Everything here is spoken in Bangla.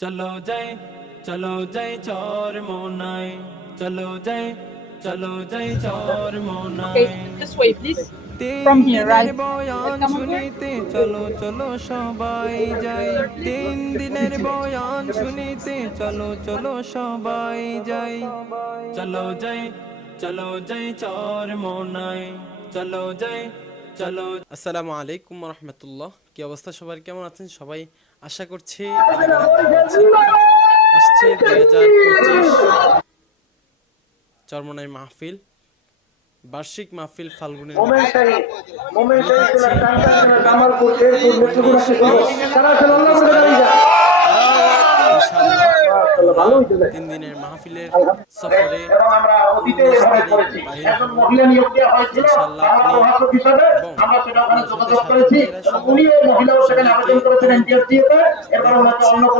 চলো যাই চর মোনাই, চলো যাই চর মোনাই। Okay, just wait, please. তিন From here, দিনের right? বয়ান Let's come over here. শুনিতে চলো সবাই যাই। তিন দিনের বয়ান শুনিতে চলো সবাই যাই। চলো যাই চর মোনাই, চলো। আসসালামু আলাইকুম রহমতুল্লাহ। কি অবস্থা সবার, কেমন আছেন সবাই? আশা করছি অনেক ভালো আছেন। আসছে 2025 চরমোনাই মাহফিল, বার্ষিক মাহফিল ফাল্গুনের মাসে। আমি থাকছি উনিশ, বিশ, 21 তারিখ ইনশাআল্লাহ। আমরা 3 দিনের মাহফিলের সফরে 19 তারিখ বাহির হব ইনশাআল্লাহ। আপনি এবং আপনার সাথে সাথী ভাইয়েরা সহ সবাইকে আমন্ত্রণ। দেখা হচ্ছে